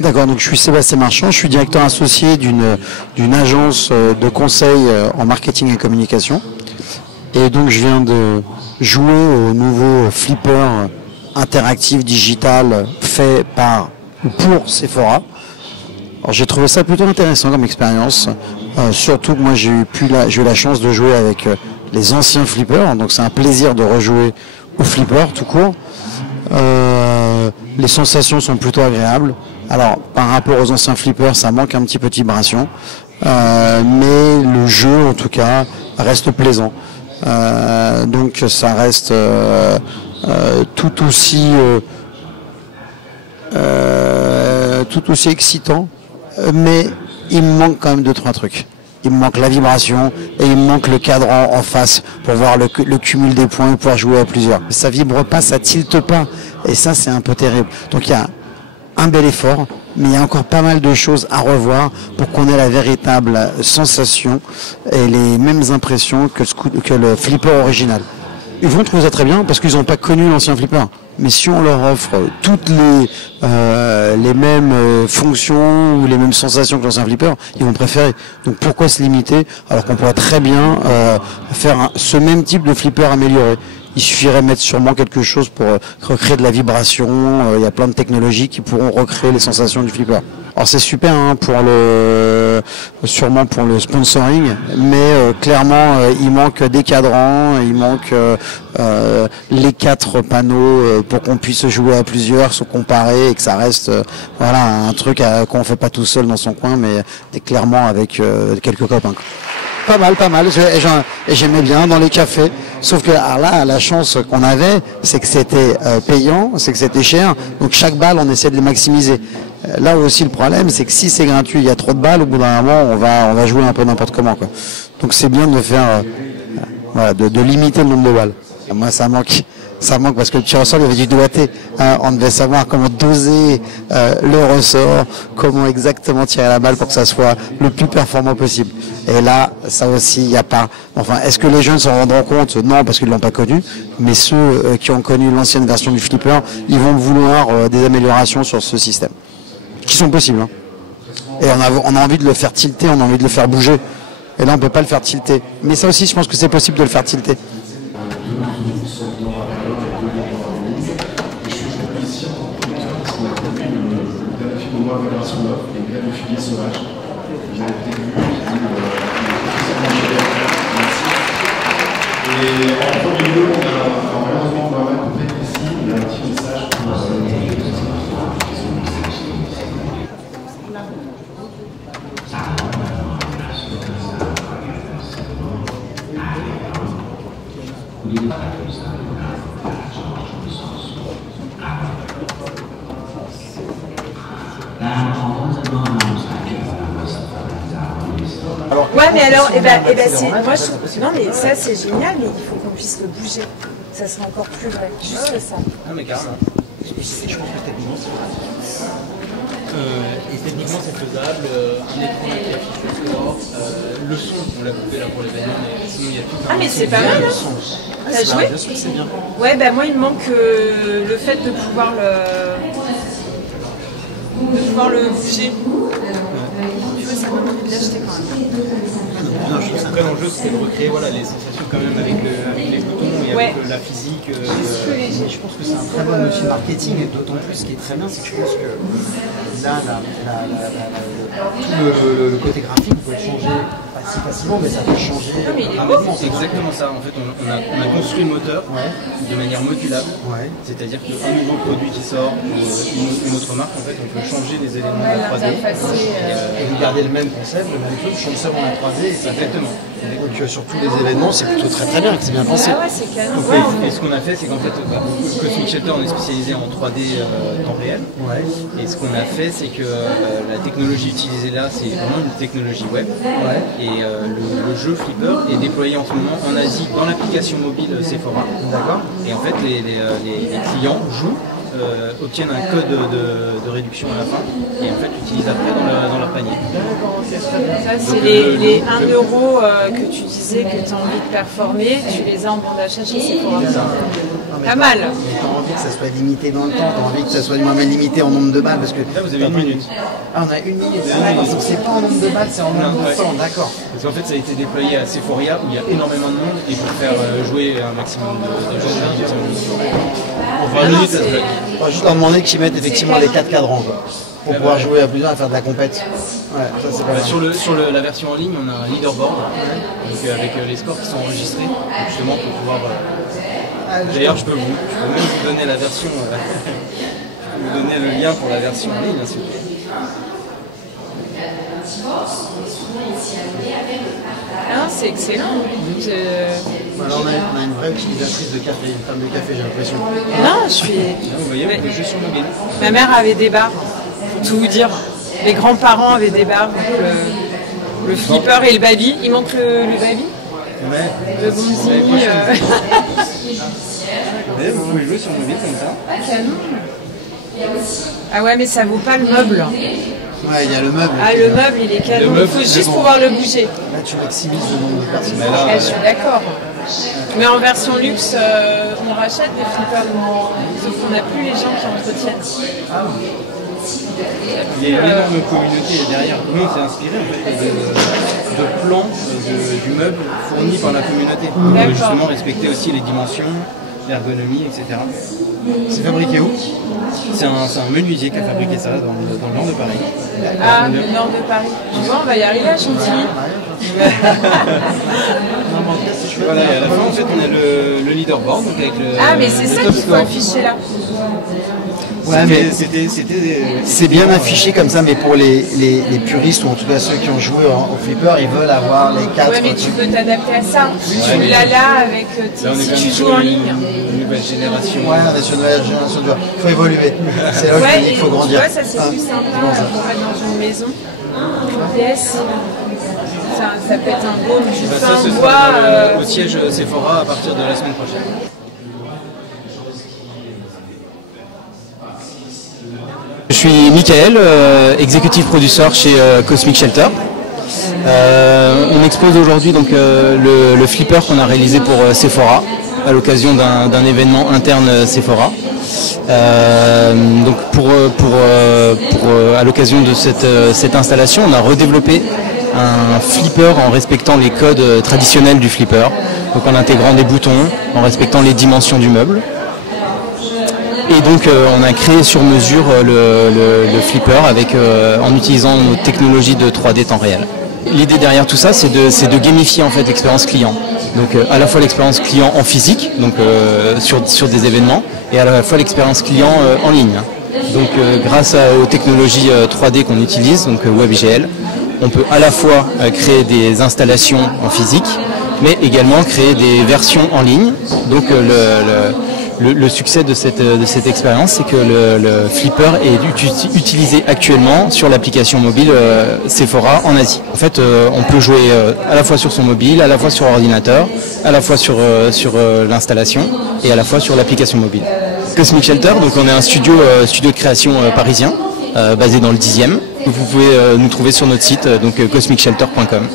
D'accord, donc je suis Sébastien Marchand, je suis directeur associé d'une agence de conseil en marketing et communication. Et donc je viens de jouer au nouveau flipper interactif digital fait par ou pour Sephora. Alors j'ai trouvé ça plutôt intéressant comme expérience, surtout que moi j'ai eu la chance de jouer avec les anciens flippers, donc c'est un plaisir de rejouer au flipper tout court. Les sensations sont plutôt agréables. Alors par rapport aux anciens flippers, ça manque un petit peu de vibration, mais le jeu en tout cas reste plaisant. Donc ça reste tout aussi excitant, mais il me manque quand même 2-3 trucs. Il me manque la vibration et il me manque le cadran en face pour voir le cumul des points et pouvoir jouer à plusieurs. Ça vibre pas, ça tilte pas, et ça c'est un peu terrible. Donc il y a un bel effort, mais il y a encore pas mal de choses à revoir pour qu'on ait la véritable sensation et les mêmes impressions que le flipper original. Ils vont trouver ça très bien parce qu'ils n'ont pas connu l'ancien flipper. Mais si on leur offre toutes les mêmes fonctions ou les mêmes sensations que l'ancien flipper, ils vont préférer. Donc pourquoi se limiter alors qu'on pourrait très bien faire ce même type de flipper amélioré? Il suffirait de mettre sûrement quelque chose pour recréer de la vibration. Il y a plein de technologies qui pourront recréer les sensations du flipper. Alors c'est super hein, sûrement pour le sponsoring, mais clairement il manque des cadrans, il manque les 4 panneaux pour qu'on puisse jouer à plusieurs, se comparer et que ça reste voilà un truc qu'on fait pas tout seul dans son coin, mais clairement avec quelques copains. Pas mal. Et j'aimais bien dans les cafés. Sauf que là, la chance qu'on avait, c'est que c'était payant, c'est que c'était cher. Donc chaque balle, on essaie de les maximiser. Là aussi, le problème, c'est que si c'est gratuit, il y a trop de balles. Au bout d'un moment, on va jouer un peu n'importe comment, quoi. Donc c'est bien de faire, voilà, de limiter le nombre de balles. Et moi, ça manque parce que le tir au sort, il y avait du doigté. On devait savoir comment doser le ressort, comment exactement tirer la balle pour que ça soit le plus performant possible. Et là, ça aussi, il n'y a pas... Enfin, est-ce que les jeunes s'en rendront compte? Non, parce qu'ils ne l'ont pas connu. Mais ceux qui ont connu l'ancienne version du flipper, ils vont vouloir des améliorations sur ce système. Qui sont possibles. Hein. Et on a envie de le faire tilter, on a envie de le faire bouger. Et là, on ne peut pas le faire tilter. Mais ça aussi, je pense que c'est possible de le faire tilter. Et en premier lieu, on a malheureusement pas mal de fait ici, il y a un petit message pour Ouais, mais alors, moi je trouve, non mais ça c'est génial, mais il faut qu'on puisse le bouger. Ça sera encore plus vrai, juste ça. Non mais carrément. Je pense que techniquement c'est faisable. Et techniquement c'est faisable. Un écran qui affiche le score. Le son, on l'a coupé là pour l'événement, mais sinon il y a tout un... Ah mais c'est pas mal, hein. T'as joué? Bien sûr que c'est bien. Ouais, bah moi il me manque le fait de pouvoir le bouger. Tu vois, ça m'a envie de l'acheter quand même. Après l'enjeu c'était de recréer voilà, les sensations quand même avec les boutons et avec la physique. Je pense que c'est un très bon outil marketing, et d'autant plus ce qui est très bien, c'est que je pense que là, tout le côté graphique, vous pouvez changer pas si facilement, mais ça peut changer rapidement. C'est exactement ça. En fait, on a construit le moteur de manière modulable. C'est-à-dire qu'un nouveau produit qui sort, une autre marque, en fait, on peut changer les éléments de la 3D. Et vous gardez le même concept, le même truc, changer seulement la 3D. Exactement. Donc sur tous les événements, c'est plutôt très bien, c'est bien pensé. Ah ouais, c'est canon. Et ce qu'on a fait, c'est qu'en fait, Cosmic Shelter, on est spécialisé en 3D temps réel. Et ce qu'on a fait, c'est que la technologie utilisée là, c'est vraiment une technologie web. Et le jeu Flipper est déployé en ce moment en Asie dans l'application mobile Sephora. D'accord. Et en fait, les clients jouent, obtiennent un code de réduction à la fin et en fait l'utilisent après dans leur panier. Ça c'est les 1 euro que tu disais que tu as envie de performer, tu les as en bon d'achat chez Sephora. Pas mal. envie que ça soit limité dans le temps, tu as envie que ça soit du moins limité en nombre de balles. Parce que là, vous avez une minute. Ah, on a une minute. Donc c'est pas en nombre de balles, c'est en nombre de temps, d'accord. Parce qu'en fait, ça a été déployé à Sephora où il y a énormément de monde et pour faire jouer un maximum de gens. On va juste leur demander qu'ils mettent effectivement les 4 cadrans quoi, pour pouvoir jouer à plusieurs et faire de la compète. Ouais, ça c'est pas mal. Sur la version en ligne, on a un leaderboard donc, avec les scores qui sont enregistrés justement pour pouvoir. D'ailleurs, je peux même vous donner la version. Je peux vous donner le lien pour la version en ligne, s'il vous plaît. Ah, c'est excellent. Alors, on a une vraie utilisatrice de café, une femme de café, j'ai l'impression. Non, je suis. Là, vous voyez, on peut jouer sur mobile. Ma mère avait des bars, pour tout vous dire. Les grands-parents avaient des bars, donc le flipper et le baby. Il manque le baby. Ouais. Le bon zizi. Vous pouvez jouer sur mobile comme ça. Ah, canon. Ah ouais, mais ça vaut pas le meuble. Ouais, il y a le meuble. Ah, le meuble, il est canon. Il faut juste pouvoir le bouger. Là, tu maximises le nombre de personnes. Ah, je suis d'accord. Mais en version luxe, on rachète des flippers. Sauf qu'on n'a plus les gens qui entretiennent. Il y a une énorme communauté derrière. Nous, on s'est inspiré en fait, de plans du meuble fournis par la communauté. Pour justement respecter aussi les dimensions, l'ergonomie, etc. C'est fabriqué où? C'est un menuisier qui a fabriqué ça dans le nord de Paris. Ah, le nord de Paris. Tu vois, on va y arriver à Chantilly. Voilà, et à la fin, en fait, on a le leaderboard. Donc avec ah, mais c'est ça qu'il faut afficher là. Ouais, mais c'est bien affiché comme ça, mais pour les puristes ou en tout cas ceux qui ont joué au flipper, ils veulent avoir les 4. Ouais, mais tu peux t'adapter à ça. Tu l'as là avec si tu joues en ligne. Une nouvelle génération. Ouais, on est sur une nouvelle génération. Il faut évoluer. C'est là qu'il faut grandir. Tu vois, ça c'est plus sympa pour être dans une maison, une pièce. Ça peut être un beau, juste ce un bois. Sera au siège Sephora à partir de la semaine prochaine. Je suis Michael, executive producer chez Cosmic Shelter. On expose aujourd'hui donc le flipper qu'on a réalisé pour Sephora à l'occasion d'un événement interne Sephora. Donc à l'occasion de cette installation, on a redéveloppé un flipper en respectant les codes traditionnels du flipper, donc en intégrant des boutons, en respectant les dimensions du meuble. Et donc on a créé sur mesure le flipper en utilisant nos technologies de 3D temps réel. L'idée derrière tout ça, c'est de gamifier en fait l'expérience client. Donc à la fois l'expérience client en physique, donc sur des événements, et à la fois l'expérience client en ligne. Donc grâce aux technologies 3D qu'on utilise, donc WebGL, on peut à la fois créer des installations en physique, mais également créer des versions en ligne. Donc le succès de cette expérience, c'est que le flipper est utilisé actuellement sur l'application mobile Sephora en Asie. En fait, on peut jouer à la fois sur son mobile, à la fois sur ordinateur, à la fois sur l'installation et à la fois sur l'application mobile. Cosmic Shelter, donc on est un studio de création parisien, basé dans le 10e. Vous pouvez nous trouver sur notre site, donc cosmicshelter.com.